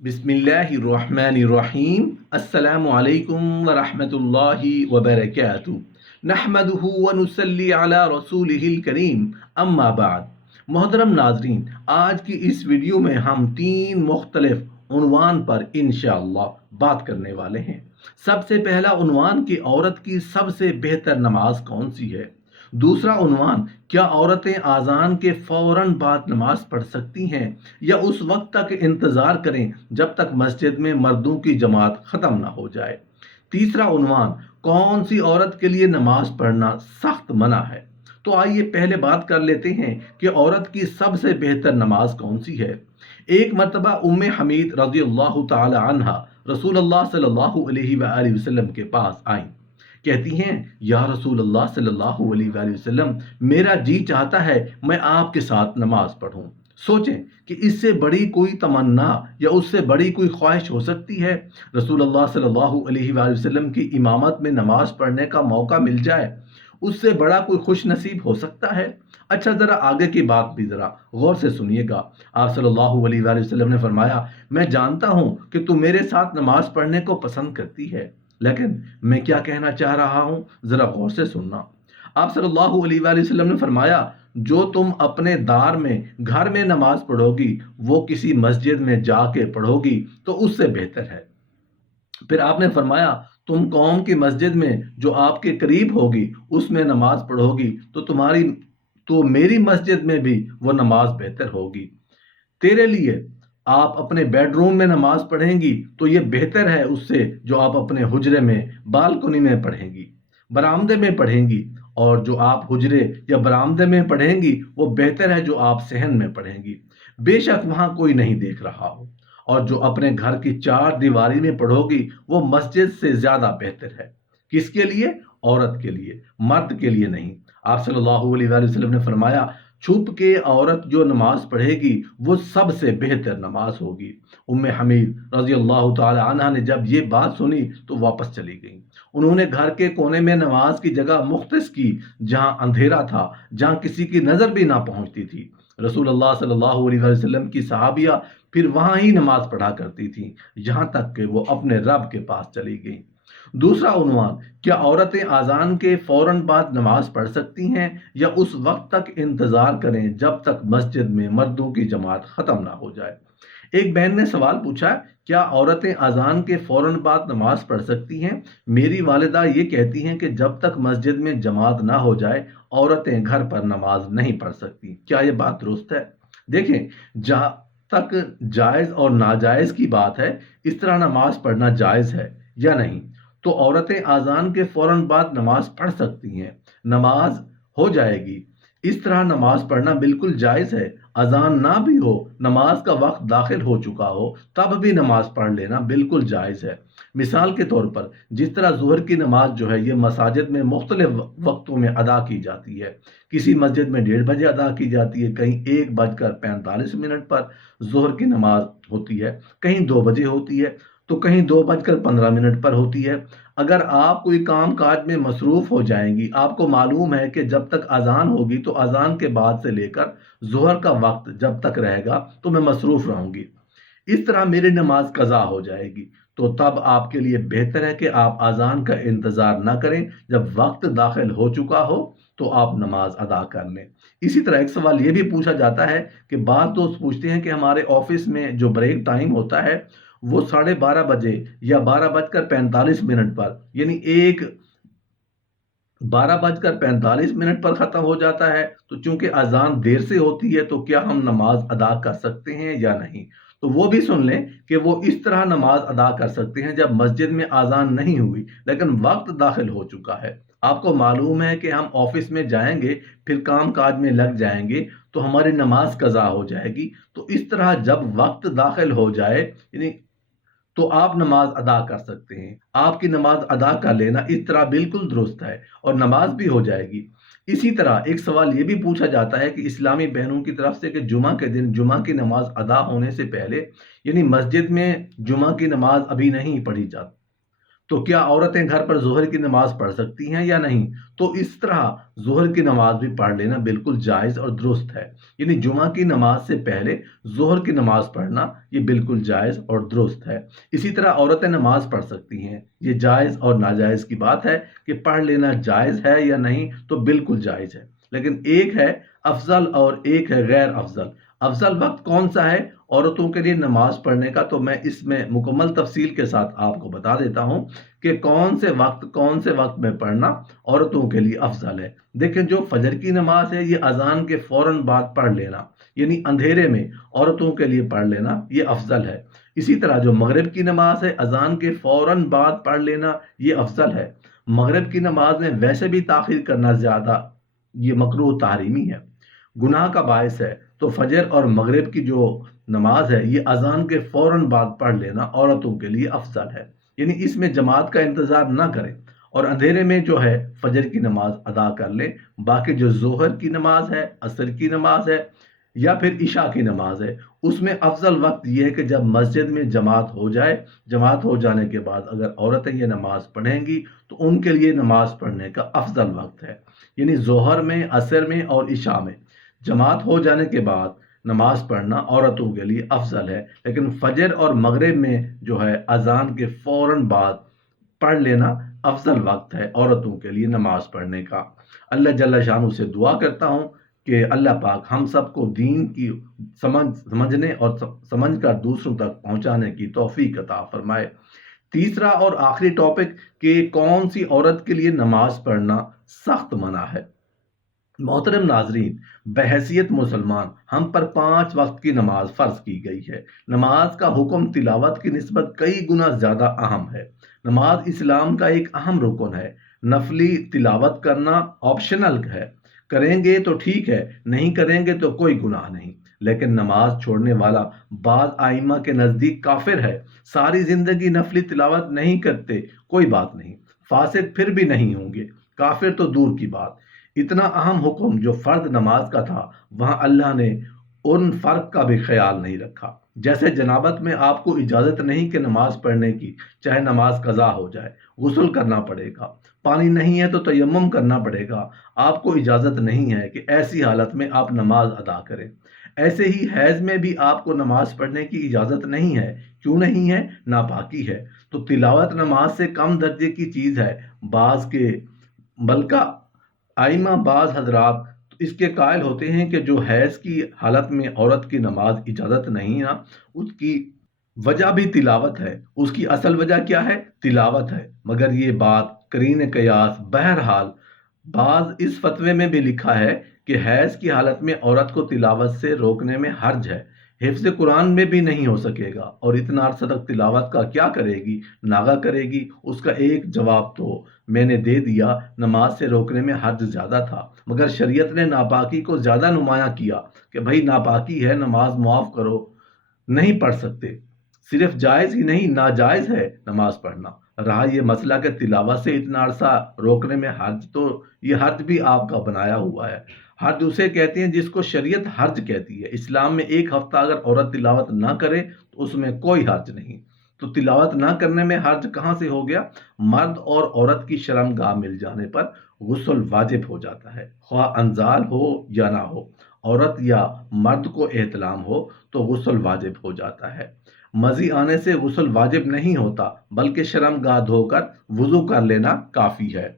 बिस्मिल्लाहिर्रहमानिर्रहीम अस्सलामु अलैकुम वरहमतुल्लाहि वबरकातुहू नहमदुहु व नुसल्ली अला रसूलिहिल करीम अम्मा बाद। मोहतरम नाजरीन, आज की इस वीडियो में हम तीन मुख्तलिफ उन्वान पर इंशाअल्लाह बात करने वाले हैं। सबसे पहला उन्वान कि औरत की सबसे बेहतर नमाज कौन सी है। दूसरा उन्वान, क्या औरतें आज़ान के फौरन बाद नमाज पढ़ सकती हैं या उस वक्त तक इंतज़ार करें जब तक मस्जिद में मर्दों की जमात ख़त्म ना हो जाए। तीसरा उन्वान, कौन सी औरत के लिए नमाज पढ़ना सख्त मना है। तो आइए पहले बात कर लेते हैं कि औरत की सबसे बेहतर नमाज कौन सी है। एक मरतबा उम्मे हमीद रज़ी अल्लाह ताला अन्हा रसूलुल्लाह सल्लल्लाहु अलैहि वसल्लम के पास आईं। कहती हैं, या रसूल अल्लाह सल्लल्लाहु अलैहि वसल्लम, मेरा जी चाहता है मैं आपके साथ नमाज पढ़ूं। सोचें कि इससे बड़ी कोई तमन्ना या उससे बड़ी कोई ख्वाहिश हो सकती है। रसूल अल्लाह सल्लल्लाहु अलैहि वसल्लम की इमामत में नमाज पढ़ने का मौका मिल जाए, उससे बड़ा कोई खुश नसीब हो सकता है। अच्छा, ज़रा आगे की बात भी ज़रा गौर से सुनिएगा। आप सल्लल्लाहु अलैहि वसल्लम ने फरमाया, मैं जानता हूँ कि तू मेरे साथ नमाज पढ़ने को पसंद करती है, लेकिन मैं क्या कहना चाह रहा हूँ ज़रा गौर से सुनना। आप सल्लल्लाहु अलैहि वसल्लम ने फरमाया, जो तुम अपने दार में घर में नमाज पढ़ोगी वो किसी मस्जिद में जाके पढ़ोगी तो उससे बेहतर है। फिर आपने फरमाया, तुम कौम की मस्जिद में जो आपके करीब होगी उसमें नमाज पढ़ोगी तो मेरी मस्जिद में भी वो नमाज बेहतर होगी। तेरे लिए आप अपने बेडरूम में नमाज पढ़ेंगी तो ये बेहतर है उससे जो आप अपने हुजरे में बालकनी में पढ़ेंगी, बरामदे में पढ़ेंगी। और जो आप हुजरे या बरामदे में पढ़ेंगी वो बेहतर है जो आप सहन में पढ़ेंगी, बेशक वहाँ कोई नहीं देख रहा हो। और जो अपने घर की चार दीवारी में पढ़ोगी वो मस्जिद से ज्यादा बेहतर है। किसके लिए? औरत के लिए, मर्द के लिए नहीं। आप सल्लल्लाहु अलैहि वसल्लम ने फरमाया, छुप के औरत जो नमाज पढ़ेगी वो सबसे बेहतर नमाज होगी। उम्मे हमीद रजी अल्लाह ताला अन्हा ने जब ये बात सुनी तो वापस चली गई। उन्होंने घर के कोने में नमाज की जगह मुख्तस की जहां अंधेरा था, जहां किसी की नजर भी ना पहुंचती थी। रसूल अल्लाह सल्लल्लाहु अलैहि वसल्लम की सहाबिया फिर वहां ही नमाज पढ़ा करती थी यहां तक कि वो अपने रब के पास चली गई। दूसरा उन्वान, क्या औरतें आज़ान के फौरन बाद नमाज पढ़ सकती हैं या उस वक्त तक इंतज़ार करें जब तक मस्जिद में मर्दों की जमात ख़त्म ना हो जाए। एक बहन ने सवाल पूछा, क्या औरतें अजान के फौरन बाद नमाज पढ़ सकती हैं। मेरी वालिदा ये कहती हैं कि जब तक मस्जिद में जमात ना हो जाए औरतें घर पर नमाज नहीं पढ़ सकती। क्या ये बात दुरुस्त है? देखें, जहाँ तक जायज़ और नाजायज़ की बात है, इस तरह नमाज पढ़ना जायज़ है या नहीं, तो औरतें अजान के फौरन बाद नमाज पढ़ सकती हैं, नमाज हो जाएगी। इस तरह नमाज पढ़ना बिल्कुल जायज़ है। अजान ना भी हो, नमाज का वक्त दाखिल हो चुका हो, तब भी नमाज पढ़ लेना बिल्कुल जायज़ है। मिसाल के तौर पर जिस तरह ज़ोहर की नमाज जो है ये मसाजिद में मुख्तलिफ वक्तों में अदा की जाती है। किसी मस्जिद में 1:30 अदा की जाती है, कहीं 1:45 पर ज़ोहर की नमाज होती है, कहीं 2 बजे होती है, तो कहीं 2:15 पर होती है। अगर आप कोई काम काज में मसरूफ़ हो जाएंगी, आपको मालूम है कि जब तक अजान होगी तो अजान के बाद से लेकर ज़ोहर का वक्त जब तक रहेगा तो मैं मसरूफ़ रहूंगी, इस तरह मेरी नमाज कज़ा हो जाएगी। तो तब आपके लिए बेहतर है कि आप अजान का इंतज़ार ना करें, जब वक्त दाखिल हो चुका हो तो आप नमाज अदा कर लें। इसी तरह एक सवाल ये भी पूछा जाता है कि बात दोस्त पूछते हैं कि हमारे ऑफिस में जो ब्रेक टाइम होता है वो 12:30 या 12:45 पर, यानी 12:45 पर ख़त्म हो जाता है। तो चूंकि अजान देर से होती है तो क्या हम नमाज अदा कर सकते हैं या नहीं। तो वो भी सुन लें कि वो इस तरह नमाज अदा कर सकते हैं जब मस्जिद में अजान नहीं हुई लेकिन वक्त दाखिल हो चुका है। आपको मालूम है कि हम ऑफिस में जाएंगे, फिर काम काज में लग जाएंगे तो हमारी नमाज कज़ा हो जाएगी। तो इस तरह जब वक्त दाखिल हो जाए यानी तो आप नमाज अदा कर सकते हैं। आपकी नमाज अदा कर लेना इस तरह बिल्कुल दुरुस्त है और नमाज भी हो जाएगी। इसी तरह एक सवाल ये भी पूछा जाता है कि इस्लामी बहनों की तरफ से कि जुमा के दिन जुमा की नमाज अदा होने से पहले यानी मस्जिद में जुमा की नमाज अभी नहीं पढ़ी जाती, تو کیا عورتیں گھر پر ظہر کی نماز پڑھ سکتی ہیں یا نہیں؟ تو اس طرح ظہر کی نماز بھی پڑھ لینا بالکل جائز اور درست ہے، یعنی جمعہ کی نماز سے پہلے ظہر کی نماز پڑھنا یہ بالکل جائز اور درست ہے۔ اسی طرح عورتیں نماز پڑھ سکتی ہیں، یہ جائز اور ناجائز کی بات ہے کہ پڑھ لینا جائز ہے یا نہیں، تو بالکل جائز ہے، لیکن ایک ہے افضل اور ایک ہے غیر افضل۔ افضل وقت کون سا ہے عورتوں کے لیے نماز پڑھنے کا، تو میں اس میں مکمل تفصیل کے ساتھ آپ کو بتا دیتا ہوں کہ کون سے وقت میں پڑھنا عورتوں کے لیے افضل ہے۔ دیکھیں، جو فجر کی نماز ہے یہ اذان کے فوراً بعد پڑھ لینا، یعنی اندھیرے میں عورتوں کے لیے پڑھ لینا یہ افضل ہے۔ اسی طرح جو مغرب کی نماز ہے اذان کے فوراً بعد پڑھ لینا یہ افضل ہے۔ مغرب کی نماز میں ویسے بھی تاخیر کرنا زیادہ یہ مکروہ تحریمی ہے، گناہ کا باعث ہے، تو فجر اور مغرب کی جو نماز ہے یہ اذان کے فوراً بعد پڑھ لینا عورتوں کے لیے افضل ہے، یعنی اس میں جماعت کا انتظار نہ کریں اور اندھیرے میں جو ہے فجر کی نماز ادا کر لیں۔ باقی جو ظہر کی نماز ہے، عصر کی نماز ہے یا پھر عشاء کی نماز ہے، اس میں افضل وقت یہ ہے کہ جب مسجد میں جماعت ہو جائے، جماعت ہو جانے کے بعد اگر عورتیں یہ نماز پڑھیں گی تو ان کے لیے نماز پڑھنے کا افضل وقت ہے، یعنی ظہر میں، عصر میں اور عشاء میں جماعت ہو جانے کے بعد نماز پڑھنا عورتوں کے لیے افضل ہے، لیکن فجر اور مغرب میں جو ہے اذان کے فوراً بعد پڑھ لینا افضل وقت ہے عورتوں کے لیے نماز پڑھنے کا۔ اللہ جل شانہ سے دعا کرتا ہوں کہ اللہ پاک ہم سب کو دین کی سمجھنے اور سمجھ کر دوسروں تک پہنچانے کی توفیق عطا فرمائے۔ تیسرا اور آخری ٹاپک کہ کون سی عورت کے لیے نماز پڑھنا سخت منع ہے۔ محترم ناظرین، بحیثیت مسلمان ہم پر 5 وقت کی نماز فرض کی گئی ہے۔ نماز کا حکم تلاوت کی نسبت کئی گنا زیادہ اہم ہے۔ نماز اسلام کا ایک اہم رکن ہے۔ نفلی تلاوت کرنا آپشنل ہے، کریں گے تو ٹھیک ہے، نہیں کریں گے تو کوئی گناہ نہیں، لیکن نماز چھوڑنے والا بعض ائمہ کے نزدیک کافر ہے۔ ساری زندگی نفلی تلاوت نہیں کرتے، کوئی بات نہیں، فاسق پھر بھی نہیں ہوں گے، کافر تو دور کی بات۔ اتنا اہم حکم جو فرض نماز کا تھا، وہاں اللہ نے ان فرق کا بھی خیال نہیں رکھا۔ جیسے جنابت میں آپ کو اجازت نہیں کہ نماز پڑھنے کی، چاہے نماز قضا ہو جائے، غسل کرنا پڑے گا، پانی نہیں ہے تو تیمم کرنا پڑے گا، آپ کو اجازت نہیں ہے کہ ایسی حالت میں آپ نماز ادا کریں۔ ایسے ہی حیض میں بھی آپ کو نماز پڑھنے کی اجازت نہیں ہے۔ کیوں نہیں ہے؟ ناپاکی ہے۔ تو تلاوت نماز سے کم درجے کی چیز ہے، بلکہ بعض حضرات اس کے قائل ہوتے ہیں کہ جو حیض کی حالت میں عورت کی نماز اجازت نہیں ہے، اس کی وجہ بھی تلاوت ہے۔ اس کی اصل وجہ کیا ہے؟ تلاوت ہے، مگر یہ بات قرین قیاس۔ بہرحال بعض اس فتوے میں بھی لکھا ہے کہ حیض کی حالت میں عورت کو تلاوت سے روکنے میں حرج ہے، حفظ قرآن میں بھی نہیں ہو سکے گا، اور اتنا عرصہ تک تلاوت کا کیا کرے گی، ناغہ کرے گی۔ اس کا ایک جواب تو میں نے دے دیا، نماز سے روکنے میں حرج زیادہ تھا، مگر شریعت نے ناپاکی کو زیادہ نمایاں کیا کہ بھائی ناپاکی ہے، نماز معاف کرو، نہیں پڑھ سکتے۔ صرف جائز ہی نہیں، ناجائز ہے نماز پڑھنا۔ رہا یہ مسئلہ کہ تلاوت سے اتنا عرصہ روکنے میں حرج، تو یہ حرج بھی آپ کا بنایا ہوا ہے۔ حرج اسے کہتے ہیں جس کو شریعت حرج کہتی ہے۔ اسلام میں 1 ہفتہ اگر عورت تلاوت نہ کرے تو اس میں کوئی حرج نہیں۔ تو تلاوت نہ کرنے میں حرج کہاں سے ہو گیا؟ مرد اور عورت کی شرمگاہ مل جانے پر غسل واجب ہو جاتا ہے، خواہ انزال ہو یا نہ ہو، عورت یا مرد کو احتلام ہو تو غسل واجب ہو جاتا ہے۔ مزی آنے سے غسل واجب نہیں ہوتا، بلکہ شرمگاہ دھو کر وضو کر لینا کافی ہے۔